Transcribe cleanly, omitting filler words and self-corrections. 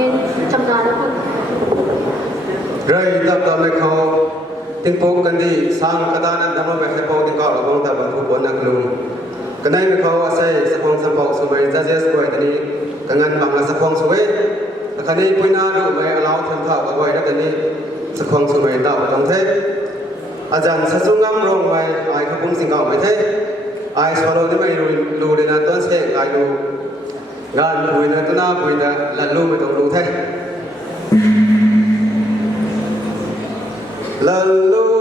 gen chăm ra đó thôi rồi tập tập lại khó tiếng phố cần đi sang cái ta nên đâm vào cái phố tiếng cọ là không tập vào phố nặng luôn cái này mình khó xây sắp phong sắp bọc số mấy ra giết quay cái này cái ngân bằng là sắp phong số ấy cái này quên na đủ mấy áo thân thảo cái quay đó cái này sắp phong số mấy tạo trong thếอาจารย์สัตว์งามรองไว้ไอ้ขบุ้งสิงเก่าไม่เท่ไอ้สวรรค์นี่ไม่รู้เลยนะต้นเสกไอ้ดูงานบุญนะต้นน้าบุญนะหลังรู้ไม่ต้องรู้เท่หลังรู้